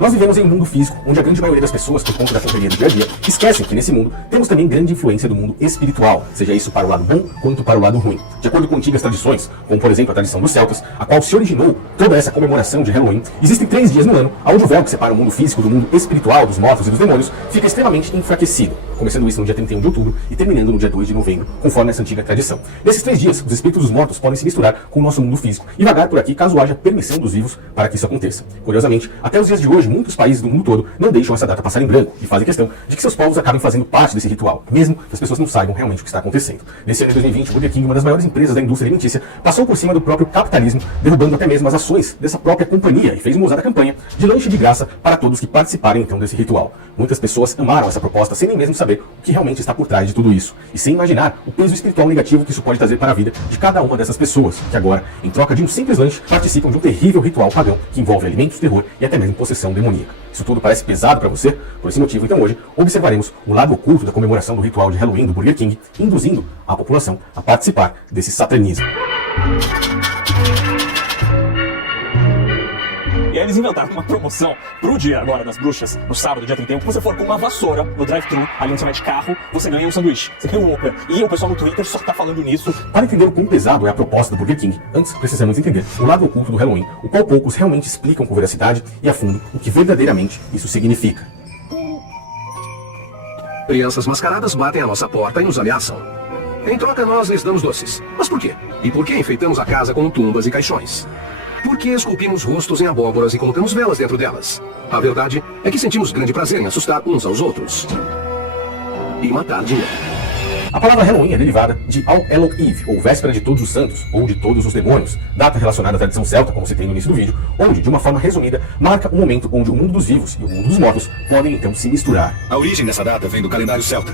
Nós vivemos em um mundo físico, onde a grande maioria das pessoas, por conta da correria do dia a dia, esquecem que nesse mundo temos também grande influência do mundo espiritual, seja isso para o lado bom quanto para o lado ruim. De acordo com antigas tradições, como por exemplo a tradição dos celtas, a qual se originou toda essa comemoração de Halloween, existem 3 dias no ano, onde o véu que separa o mundo físico do mundo espiritual, dos mortos e dos demônios, fica extremamente enfraquecido, começando isso no dia 31 de outubro e terminando no dia 2 de novembro, conforme essa antiga tradição. Nesses 3 dias, os espíritos dos mortos podem se misturar com o nosso mundo físico e vagar por aqui caso haja permissão dos vivos para que isso aconteça. Curiosamente, até os dias de hoje, muitos países do mundo todo não deixam essa data passar em branco e fazem questão de que seus povos acabem fazendo parte desse ritual, mesmo que as pessoas não saibam realmente o que está acontecendo. Nesse ano de 2020, o Burger King, uma das maiores empresas da indústria alimentícia, passou por cima do próprio capitalismo, derrubando até mesmo as ações dessa própria companhia e fez uma ousada campanha de lanche de graça para todos que participarem então desse ritual. Muitas pessoas amaram essa proposta sem nem mesmo saber o que realmente está por trás de tudo isso e sem imaginar o peso espiritual negativo que isso pode trazer para a vida de cada uma dessas pessoas que agora, em troca de um simples lanche, participam de um terrível ritual pagão que envolve alimentos, terror e até mesmo possessão demoníaca. Isso tudo parece pesado para você? Por esse motivo, então hoje, observaremos o lado oculto da comemoração do ritual de Halloween do Burger King, induzindo a população a participar desse satanismo. E aí eles inventaram uma promoção pro dia agora das bruxas, no sábado, dia 31, que você for com uma vassoura no drive-thru, ali onde você mete carro, você ganha um sanduíche, você ganha um Whopper. E o pessoal no Twitter só tá falando nisso. Para entender o quão pesado é a proposta do Burger King, antes precisamos entender o lado oculto do Halloween, o qual poucos realmente explicam com veracidade e a fundo o que verdadeiramente isso significa. Crianças mascaradas batem à nossa porta e nos ameaçam. Em troca, nós lhes damos doces. Mas por quê? E por que enfeitamos a casa com tumbas e caixões? Por que esculpimos rostos em abóboras e colocamos velas dentro delas? A verdade é que sentimos grande prazer em assustar uns aos outros e matar dinheiro. A palavra Halloween é derivada de All Hallow Eve, ou Véspera de Todos os Santos, ou de Todos os Demônios, data relacionada à tradição celta, como citei no início do vídeo, onde, de uma forma resumida, marca um momento onde o mundo dos vivos e o mundo dos mortos podem então se misturar. A origem dessa data vem do calendário celta.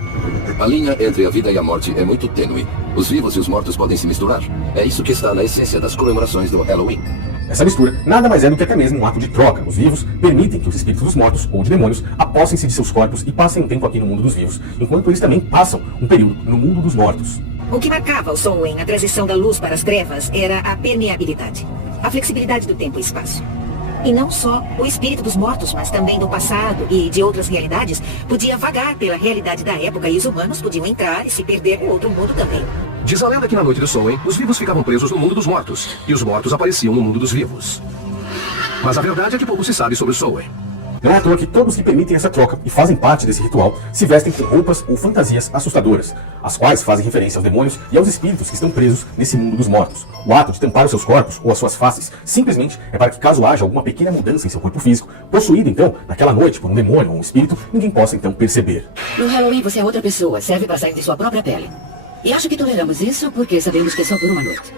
A linha entre a vida e a morte é muito tênue. Os vivos e os mortos podem se misturar. É isso que está na essência das comemorações do Halloween. Essa mistura nada mais é do que até mesmo um ato de troca. Os vivos permitem que os espíritos dos mortos ou de demônios apossem-se de seus corpos e passem um tempo aqui no mundo dos vivos, enquanto eles também passam um período no mundo dos mortos. O que marcava o Samhain, a transição da luz para as trevas, era a permeabilidade, a flexibilidade do tempo e espaço. E não só o espírito dos mortos, mas também do passado e de outras realidades, podia vagar pela realidade da época e os humanos podiam entrar e se perder no outro mundo também. Diz a lenda que na noite do Samhain, os vivos ficavam presos no mundo dos mortos, e os mortos apareciam no mundo dos vivos. Mas a verdade é que pouco se sabe sobre o Samhain. Não é à toa que todos que permitem essa troca e fazem parte desse ritual se vestem com roupas ou fantasias assustadoras, as quais fazem referência aos demônios e aos espíritos que estão presos nesse mundo dos mortos. O ato de tampar os seus corpos ou as suas faces simplesmente é para que, caso haja alguma pequena mudança em seu corpo físico, possuído então naquela noite por um demônio ou um espírito, ninguém possa então perceber. No Halloween você é outra pessoa, serve para sair de sua própria pele. E acho que toleramos isso porque sabemos que é só por uma noite.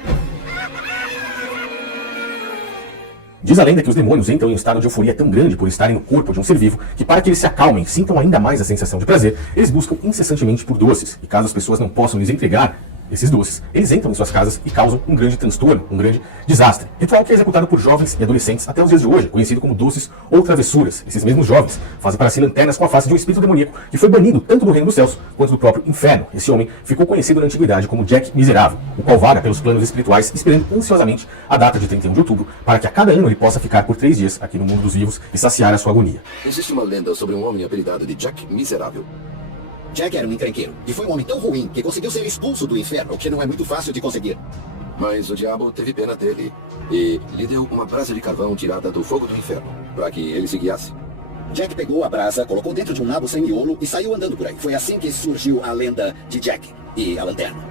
Diz a lenda que os demônios entram em um estado de euforia tão grande por estarem no corpo de um ser vivo, que para que eles se acalmem e sintam ainda mais a sensação de prazer, eles buscam incessantemente por doces. E caso as pessoas não possam lhes entregar esses doces, eles entram em suas casas e causam um grande transtorno, um grande desastre. Ritual que é executado por jovens e adolescentes até os dias de hoje, conhecido como doces ou travessuras. Esses mesmos jovens fazem para si lanternas com a face de um espírito demoníaco que foi banido tanto do reino dos céus quanto do próprio inferno. Esse homem ficou conhecido na antiguidade como Jack Miserável, o qual vaga pelos planos espirituais esperando ansiosamente a data de 31 de outubro para que a cada ano ele possa ficar por 3 dias aqui no mundo dos vivos e saciar a sua agonia. Existe uma lenda sobre um homem apelidado de Jack Miserável. Jack era um encrenqueiro, e foi um homem tão ruim que conseguiu ser expulso do inferno, o que não é muito fácil de conseguir. Mas o diabo teve pena dele e lhe deu uma brasa de carvão tirada do fogo do inferno, para que ele se guiasse. Jack pegou a brasa, colocou dentro de um nabo sem miolo e saiu andando por aí. Foi assim que surgiu a lenda de Jack e a lanterna.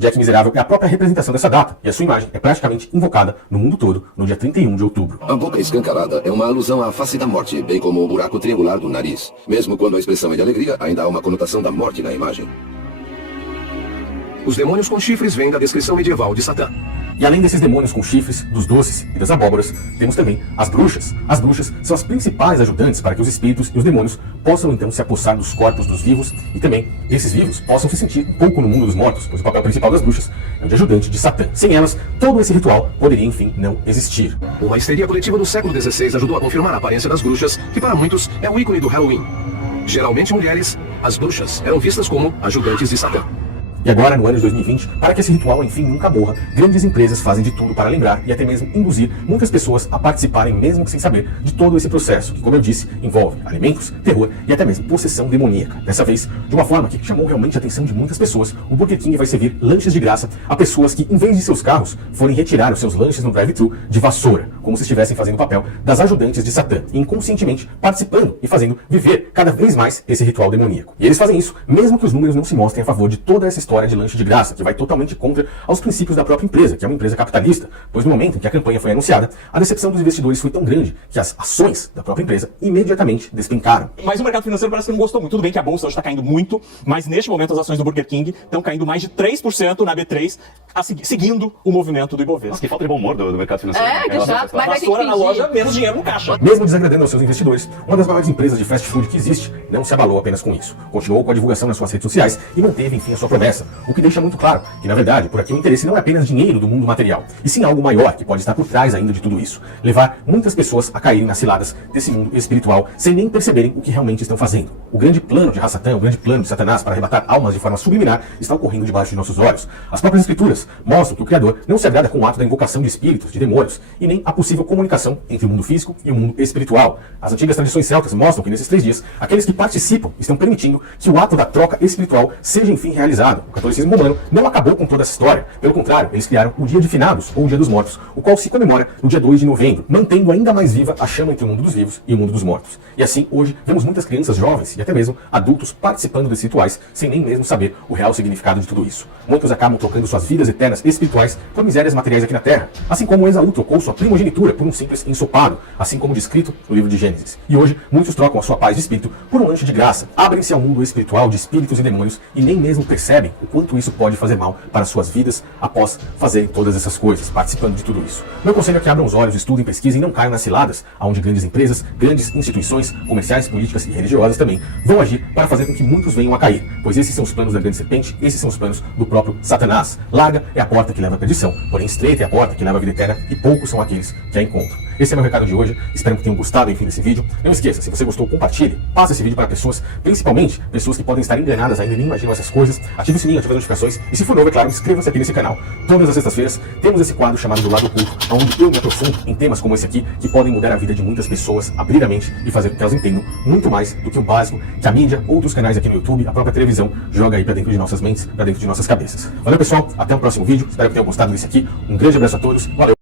Jack Miserável é a própria representação dessa data, e a sua imagem é praticamente invocada no mundo todo no dia 31 de outubro. A boca escancarada é uma alusão à face da morte, bem como o buraco triangular do nariz. Mesmo quando a expressão é de alegria, ainda há uma conotação da morte na imagem. Os demônios com chifres vêm da descrição medieval de Satã. E além desses demônios com chifres, dos doces e das abóboras, temos também as bruxas. As bruxas são as principais ajudantes para que os espíritos e os demônios possam então se apossar dos corpos dos vivos e também esses vivos possam se sentir um pouco no mundo dos mortos, pois o papel principal das bruxas é o de ajudante de Satã. Sem elas, todo esse ritual poderia enfim não existir. Uma histeria coletiva do século XVI ajudou a confirmar a aparência das bruxas, que para muitos é o ícone do Halloween. Geralmente mulheres, as bruxas eram vistas como ajudantes de Satã. E agora, no ano de 2020, para que esse ritual enfim nunca morra, grandes empresas fazem de tudo para lembrar e até mesmo induzir muitas pessoas a participarem, mesmo que sem saber, de todo esse processo, que, como eu disse, envolve alimentos, terror e até mesmo possessão demoníaca. Dessa vez, de uma forma que chamou realmente a atenção de muitas pessoas, o Burger King vai servir lanches de graça a pessoas que, em vez de seus carros, forem retirar os seus lanches no drive-thru de vassoura, como se estivessem fazendo o papel das ajudantes de Satã, inconscientemente participando e fazendo viver cada vez mais esse ritual demoníaco. E eles fazem isso, mesmo que os números não se mostrem a favor de toda essa história de lanche de graça, que vai totalmente contra aos princípios da própria empresa, que é uma empresa capitalista, pois no momento em que a campanha foi anunciada, a decepção dos investidores foi tão grande que as ações da própria empresa imediatamente despencaram. Mas o mercado financeiro parece que não gostou muito. Tudo bem que a bolsa hoje está caindo muito, mas neste momento as ações do Burger King estão caindo mais de 3% na B3, seguindo o movimento do Ibovespa. Nossa, que falta de bom humor do mercado financeiro. Que chato, mas vai ter que Vassoura na fingir. loja, menos dinheiro no caixa. Mesmo desagradando aos seus investidores, uma das maiores empresas de fast food que existe não se abalou apenas com isso. Continuou com a divulgação nas suas redes sociais e manteve, enfim, a sua promessa, o que deixa muito claro que, na verdade, por aqui o interesse não é apenas dinheiro do mundo material, e sim algo maior que pode estar por trás ainda de tudo isso. Levar muitas pessoas a caírem nas ciladas desse mundo espiritual sem nem perceberem o que realmente estão fazendo. O grande plano de Hassatã, o grande plano de Satanás para arrebatar almas de forma subliminar está ocorrendo debaixo de nossos olhos. As próprias escrituras mostram que o Criador não se agrada com o ato da invocação de espíritos, de demônios, e nem a possível comunicação entre o mundo físico e o mundo espiritual. As antigas tradições celtas mostram que nesses 3 dias, aqueles que participam estão permitindo que o ato da troca espiritual seja enfim realizado. O catolicismo romano não acabou com toda essa história. Pelo contrário, eles criaram o Dia de Finados, ou o Dia dos Mortos, o qual se comemora no dia 2 de novembro, mantendo ainda mais viva a chama entre o mundo dos vivos e o mundo dos mortos. E assim, hoje, vemos muitas crianças jovens e até mesmo adultos participando desses rituais sem nem mesmo saber o real significado de tudo isso. Muitos acabam trocando suas vidas eternas espirituais por misérias materiais aqui na Terra, assim como Esaú trocou sua primogenitura por um simples ensopado, assim como descrito no livro de Gênesis. E hoje, muitos trocam a sua paz de espírito por um lanche de graça, abrem-se ao mundo espiritual de espíritos e demônios e nem mesmo percebem o quanto isso pode fazer mal para suas vidas após fazerem todas essas coisas, participando de tudo isso. Meu conselho é que abram os olhos, estudem, pesquisem e não caiam nas ciladas, onde grandes empresas, grandes instituições comerciais, políticas e religiosas também vão agir para fazer com que muitos venham a cair, pois esses são os planos da grande serpente, esses são os planos do próprio Satanás. Larga é a porta que leva à perdição, porém estreita é a porta que leva à vida eterna e poucos são aqueles que a encontram. Esse é meu recado de hoje, espero que tenham gostado enfim desse vídeo. Não esqueça, se você gostou, compartilhe, passe esse vídeo para pessoas, principalmente pessoas que podem estar enganadas ainda e nem imaginam essas coisas. Ative o sininho, ative as notificações e se for novo, é claro, inscreva-se aqui nesse canal. Todas as sextas-feiras temos esse quadro chamado do Lado Oculto, onde eu me aprofundo em temas como esse aqui, que podem mudar a vida de muitas pessoas, abrir a mente e fazer com que elas entendam muito mais do que o básico que a mídia, outros canais aqui no YouTube, a própria televisão, joga aí para dentro de nossas mentes, para dentro de nossas cabeças. Valeu pessoal, até o próximo vídeo, espero que tenham gostado desse aqui, um grande abraço a todos, valeu!